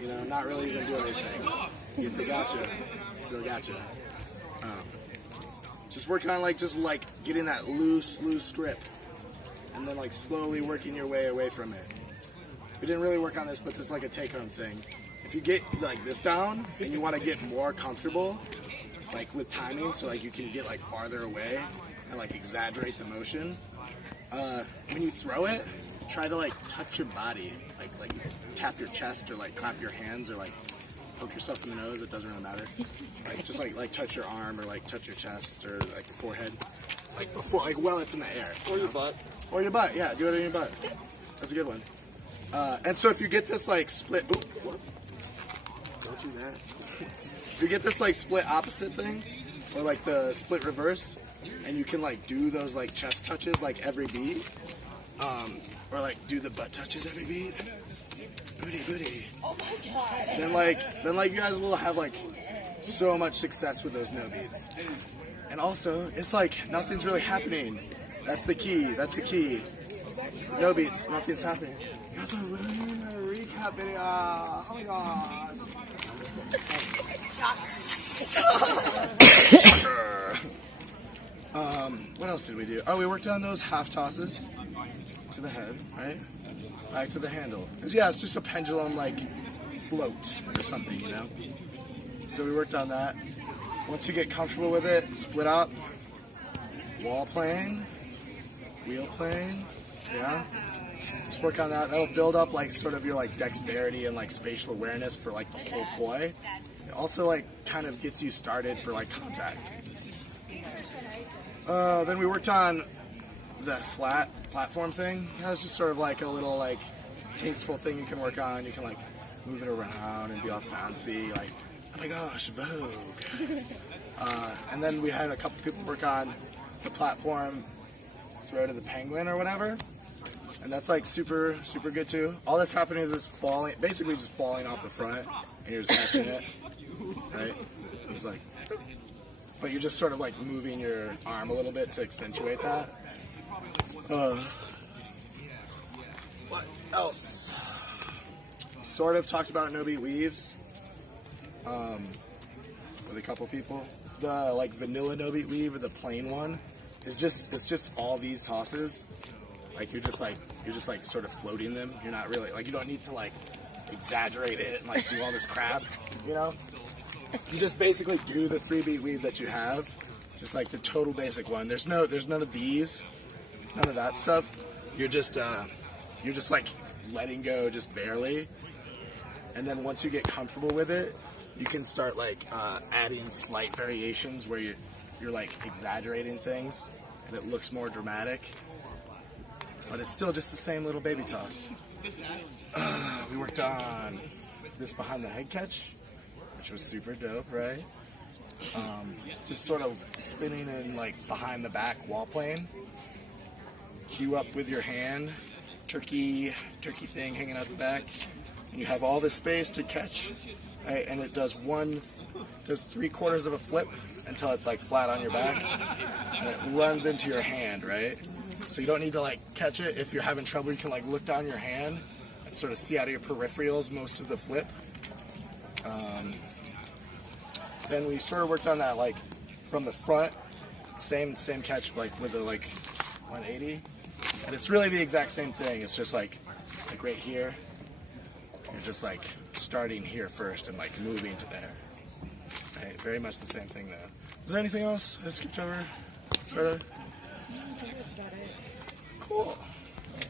You know, not really even doing anything. Get the gotcha. Still gotcha. Just working on just getting that loose grip. And then slowly working your way away from it. We didn't really work on this, but this is like a take-home thing. If you get this down and you want to get more comfortable, with timing, so you can get farther away and exaggerate the motion. When you throw it, try to touch your body, tap your chest or clap your hands or poke yourself in the nose. It doesn't really matter. Just touch your arm or touch your chest or your forehead, before while it's in the air. Or your butt. Or your butt. Yeah, do it in your butt. That's a good one. And so if you get this split, don't do that. If you get this split opposite thing, or the split reverse, and you can do those chest touches every beat, or do the butt touches every beat, booty. Oh my god. Then you guys will have so much success with those no beats. And also, it's nothing's really happening. That's the key. No beats, nothing's happening. That's a recap video. Oh my god. What else did we do? Oh, we worked on those half tosses to the head, right? Back to the handle. Yeah, it's just a pendulum float or something, you know? So we worked on that. Once you get comfortable with it, split up, wall plane, wheel plane, yeah? Just work on that. That'll build up sort of your dexterity and spatial awareness for the whole poi. It also kind of gets you started for contact. Then we worked on the flat platform thing. That's just sort of a little tasteful thing you can work on. You can move it around and be all fancy, oh my gosh, Vogue. And then we had a couple people work on the platform throw to the penguin or whatever. And that's super good too. All that's happening is it's basically just falling off the front, and you're just catching it, right? It's but you're just sort of moving your arm a little bit to accentuate that. What else? Sort of talked about no beat weaves with a couple people. The vanilla no beat weave or the plain one is just all these tosses. You're just sort of floating them. You're not really you don't need to exaggerate it and do all this crap, you know? You just basically do the 3-beat weave that you have, just the total basic one. There's none of these, none of that stuff. You're just letting go just barely, and then once you get comfortable with it, you can start adding slight variations where you're exaggerating things, and it looks more dramatic. But it's still just the same little baby toss. We worked on this behind the head catch, which was super dope, right? Just sort of spinning in behind the back wall plane. Cue up with your hand, turkey thing hanging out the back, and you have all this space to catch, right? And it does 3/4 of a flip until it's flat on your back, and it runs into your hand, right? So you don't need to catch it. If you're having trouble, you can look down your hand and sort of see out of your peripherals most of the flip. Then we sort of worked on that from the front, same catch with the 180, and it's really the exact same thing. It's just right here. You're just starting here first and moving to there. Right? Very much the same thing though. Is there anything else I skipped over? Sort of. Cool.